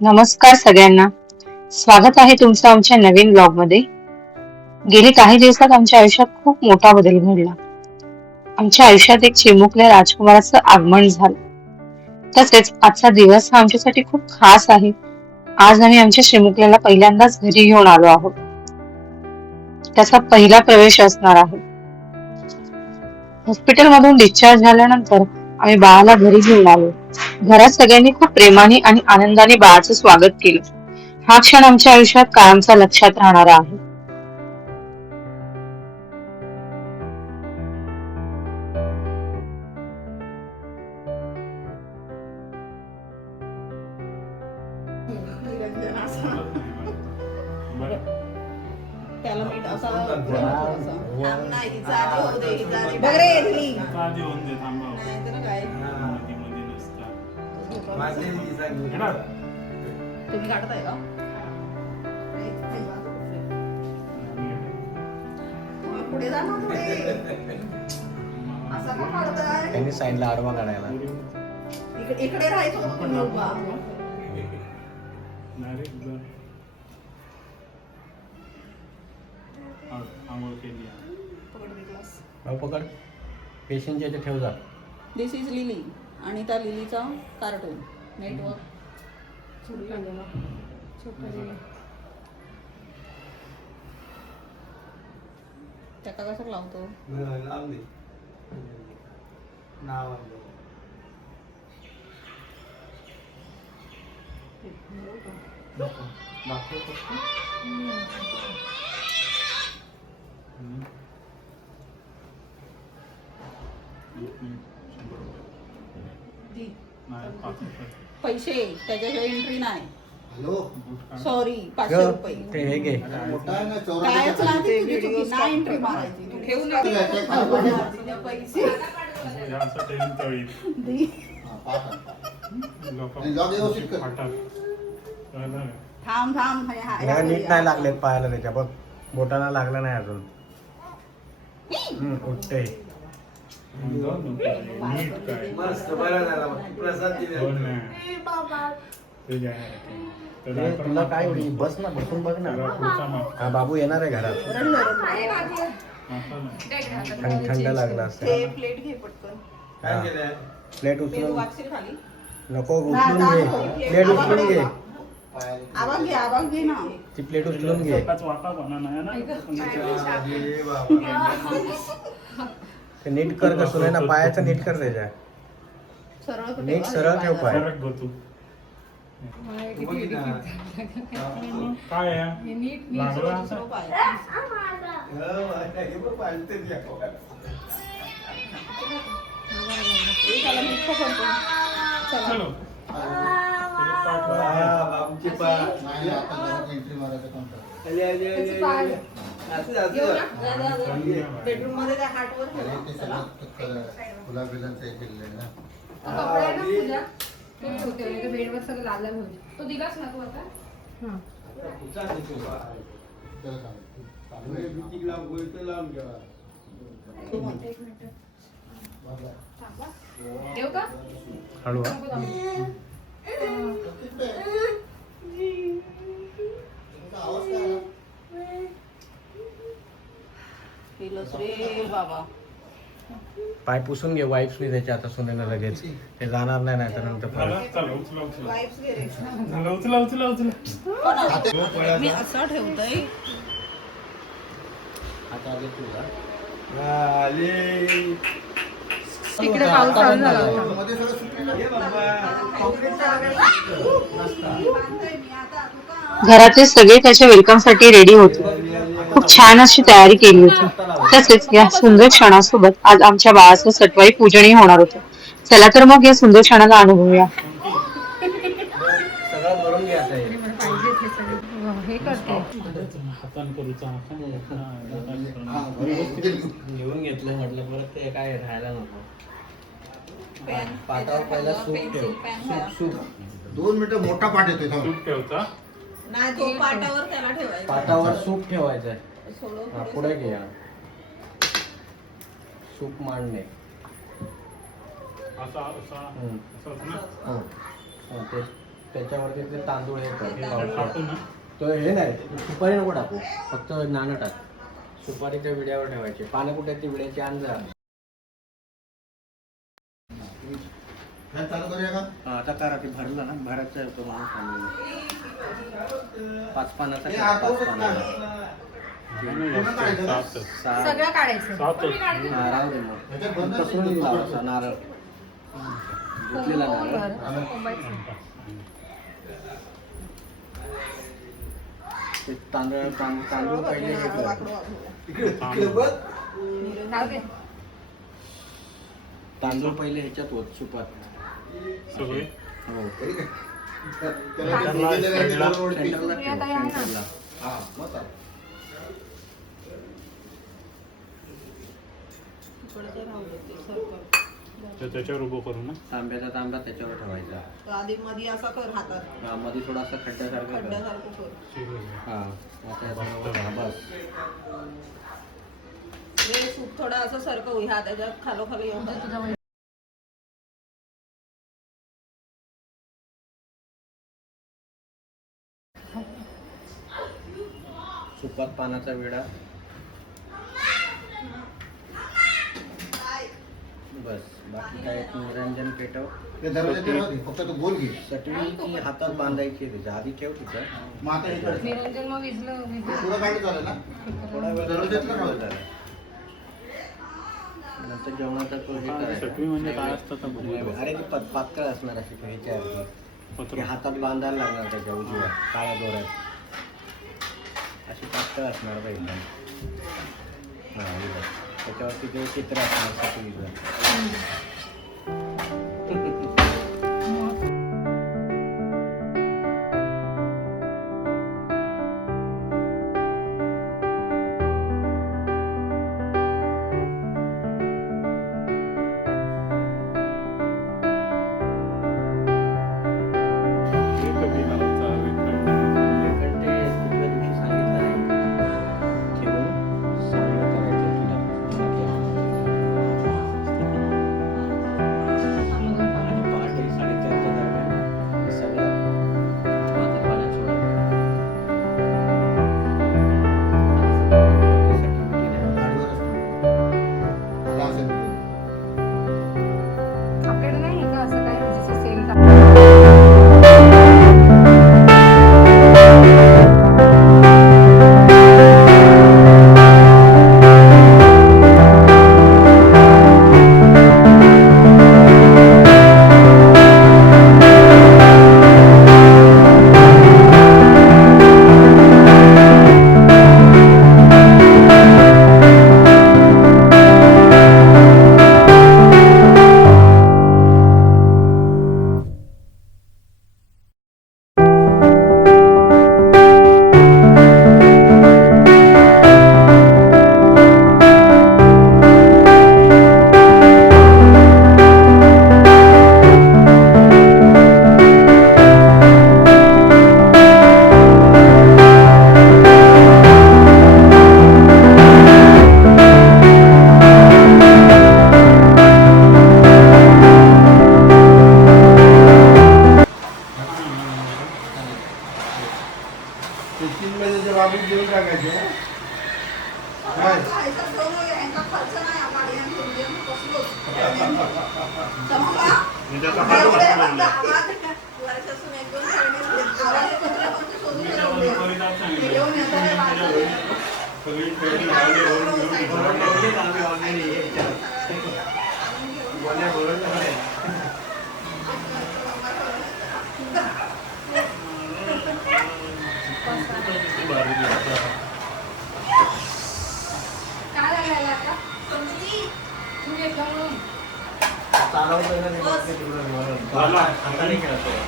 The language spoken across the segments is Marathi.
नमस्कार सगळ्यांना. स्वागत आहे तुमचं आमच्या नवीन ब्लॉग मध्ये. गेली काही दिवसात आमच्या आयुष्यात खूप मोठा बदल घडला. आमच्या आयुष्यात एक चिमुकल्या राजकुमाराचं आगमन झालं. तसेच आजचा दिवस हा आमच्यासाठी खूप खास आहे. आज आम्ही आमच्या चिमुकल्याला पहिल्यांदाच घरी घेऊन आलो आहोत. त्याचा पहिला प्रवेश असणार आहे. हॉस्पिटलमधून डिस्चार्ज झाल्यानंतर आम्ही बाळाला घरी घेऊन आलो. घरात सगळ्यांनी खूप प्रेमाने आणि आनंदाने बाळाचं स्वागत केलं. हा क्षण आमच्या आयुष्यात कायमचा लक्षात राहणारा आहे. त्याला मीठ असा थांब ना हिचा आधी होऊ दे हिचा आधी बघ रे ही आधी होऊन दे थांबा नाही तर काय मध्ये मध्ये नसतं तुम्ही काढताय का पुढे जा ना पुढे असं का काढताय त्यांनी साईडला आडवा काढायला इकडे राहायचं होतं तुम्ही उभा आंघोळ केली पकड पेशंटच्या इथे ठेव जा. दिस इज लिली आणि त्या लिलीचा कार्टून नेटवर्क त्याका कसं लावतो पैसे त्याच्याशिवाय एंट्री नाही सॉरी 500 रुपये ते हे घे. कायच नाही तुझी चुकी नाही एंट्री मारायची तू ठेवून पैसे असं ठेवून तळी थांब थांब त्याला नीट नाही लागले पायाला त्याच्या बघ बोटाला लागलं नाही अजून. उठते नीट काय तुला काय होईल बस ना बसून बघ ना. हा बाबू येणार आहे घरात. थंड लागला असं. प्लेट घे पटकन प्लेट उचलून वाचशील खाली नको उचलून घे. प्लेट उचलून घे. आवाज घे ना ती प्लेट उचलून घे. ते नीट कर कसं नाही ना पायाचं नीट कर त्याच्या सरळ नीट सरळ ठेव पाय. काय चलो बेडरूम मध्ये त्या हार्टवर बेडवर सगळं लाल लाल होईल तो दिलाच ना तू आता येऊ का हळू रे बाबा पाय पुसून घे वाईप्सनी त्याच्या आता सुनेला लगेच ते जाणार नाही नाही तर नंतर परत. वाईप्स घे रे मी असं ठेवतोय इकडे पाऊस चालू झाला होता. घरातले सगळे त्याच्या वेलकम साठी रेडी होते. खूप छान अशी तयारी केली होती. तसेच या सुंदर क्षणासोबत आज आमच्या बाळाचं सटवाई पूजनही होणार होतं. चला तर मग या सुंदर क्षणाला अनुभवूया. सगळं भरून घ्यायचं आहे. हे करते घेऊन घेतलं म्हटलं परत ते काय राहायला नको. पाटावर पहिला सूप ठेव. सूप 2 मिनिटं मोठा पाठ येतोय सूप ठेवता नाही तो पाटावर त्याला ठेवायचा पाटावर सूप ठेवायचं आहे. सोडून पुढे घे. सूप मांडणे. असा असा असं ना हो तेच त्याच्यावरती ते तांदूळ हे कर, हे पावशेर. टाकू ना तो हे नाही सुपारी नको टाकू, फक्त नाणं टाक. सुपारी त्या विड्यावर ठेवायची. पानं कुठे आहेत ती विड्याची आण जा. फॅन चालू करूया का? हा, आता करा ते भरलं ना, भरायचं आहे तो माणूस आणलेला. 5 पानाचा हे कर, आठवत 5 पानाचा. पूर्ण काढायचं ना? सातच. सहा. सगळं काढायचं सातच. हा, राहू दे मग. त्याच्यात बंद फक्त सोडून लावायचा नारळ. घेतलेला नारळ. ते तांदूळ पहिले हे कर. तांदूळ पहिले ह्याच्यात होत सुपात. सगळे हो. त्याला ते दिलेलं आहे, सेंटरला त्याला वरती. सेंटरला ठेव, सेंटरला. हा, मग चालेल. इकडे राहू दे ते सर्कल. तर त्याच्यावर उभं करू ना. तांब्याचा तांबा त्याच्यावर ठेवायचा. तर आधी मध्ये असा कर हातात हा, मध्ये थोडासा खड्ड्यासारखा कर. खड्ड्यासारखं कर. हा, आता याच्यावर भाबस. हे सूप थोडा असं सरकव ह्या त्याच्यात खालोखाली येऊन तुझा सुपात पानाचा विडा. बस, बाकी काय निरंजन पेटव. ते दरवाजा ते राहू दे, फक्त तो गोल घे. चटणी ती हातात बांधायची आहे त्याच्या आधी ठेव तिथं. मग आता इकडे निरंजन मग विजलं पुढं काढलं चालेल ना? थोडा वेळ दरवाजातलं राहू दे. नंतर जेवणाचा तो हे करायचा. चटणी म्हणजे काय असतं तर बघू. अरे ती पातळ असणार अशी ह्याच्या आधी. पत्र ते हातात बांधायला लागणार त्याच्या उजव्या काळ्या दोऱ्यात. अशी पातळ असणार बा एकदम. हा, हे बघ. त्याच्यावरती ते चित्र असणार सफेदीचं. हे कधी लावायचं आहे? कारण ते दुसऱ्या दिवशी सांगितलं आहे. ठेवून चांगलं करायचं तुला. आणि पहाटे 4:30च्या दरम्यान हे सगळं माझ्या पाण्यात सोडायचं. त्यासाठी मी केलं. गाडीवर असतो. आला असेल ते. आपल्याकडे नाही का असं काय जसं सेल ते 3 महिन्याच्या बाबतीत देऊन टाकायचे. काय? खायचा ठेवून यांचा खर्च नाही आम्हाला यांनी ठेवून दे, आम्ही बसलोच. समजला? म्हणजे आता हा एवढे वाटलं फक्त लागलं. आवाज वर्षातून 1-2 खेळणे आवाज कुत्र्या पण शोधून ठेवून दे. हे घेऊन येतात हे बाजारात. सगळी खेळणी भांडी भरून घेऊन भारी दिसतं. काय लागलं आता तू घेतला म्हणून चालवतोय ना ते बघ ते तिकडं वरून. झाला. हाताने खेळतोय.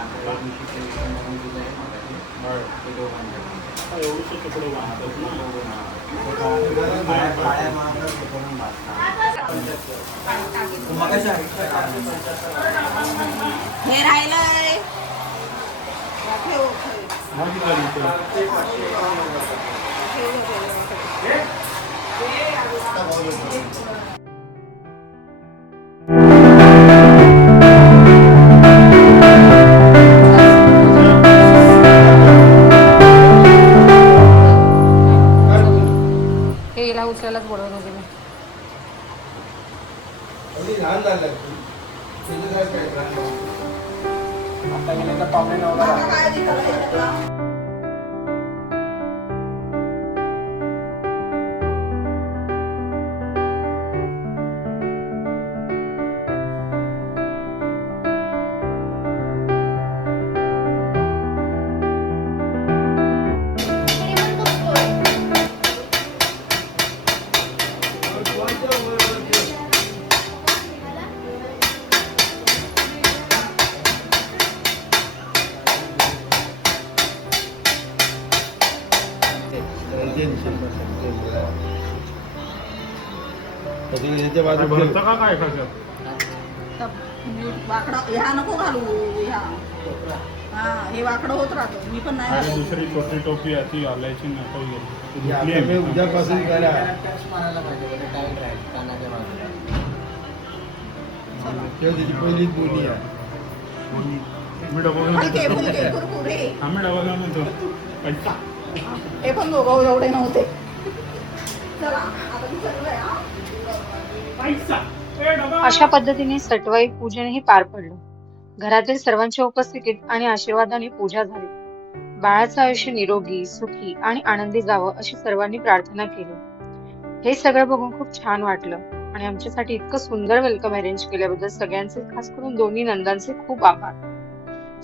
आता या दिवशी ते नवीन दिलं आहे मगाशी. ते दोघांचं. एवढंसं तुकडं वाहतात ना. काळ्या मांजरात ते करून भाजतात. हे राहिलंय ठेव भाजी झाली तर. हे हिला उचलायलाच बोलवत होते मी. अगदी लहान झालं तिथे काय काय आता गेले तर पावणे 9 ला आता काय दिसलं हे सगळं? याच्या बाजू भरतं का काय खायचं? वाकडं ह्या नको घालू ह्या हा हे वाकडं होत राहतं मी पण नाही अरे घालत. दुसरी छोटी टोपी याची घालायची ना तो हे आता मी उद्यापासून करा टच मारायला पाहिजे म्हणजे टाईट राहील कानाच्या बाजूला. तेव्हा त्याची पहिलीच बोली आहे मी डबा घेऊन फुलके येतो. फुलके कुरकुरे आम्ही डबा घेऊन येतो. पैसा. हे पण दोघं एवढे नव्हते. चला आता मी चाललोय, हा. पैसा. ए, डबा. अशा पद्धतीने सटवाई पूजनही पार पडलं. घरातील सर्वांच्या उपस्थितीत आणि आशीर्वादाने पूजा झाली. बाळाचं आयुष्य निरोगी, सुखी आणि आनंदी जावं अशी सर्वांनी प्रार्थना केली. हे सगळं बघून खूप छान वाटलं आणि आमच्यासाठी इतकं सुंदर वेलकम अरेंज केल्याबद्दल सगळ्यांचे, खास करून दोन्ही नंदांचे खूप आभार.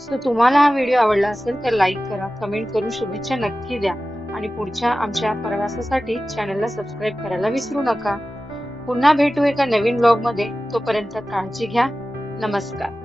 सो तुम्हाला हा व्हिडिओ आवडला असेल तर लाईक करा, कमेंट करून शुभेच्छा नक्की द्या आणि पुढच्या आमच्या प्रवासासाठी चॅनलला सबस्क्राईब करायला विसरू नका. पुन्हा भेटू एका नवीन व्लॉग मध्ये. तोपर्यंत काळजी घ्या. नमस्कार.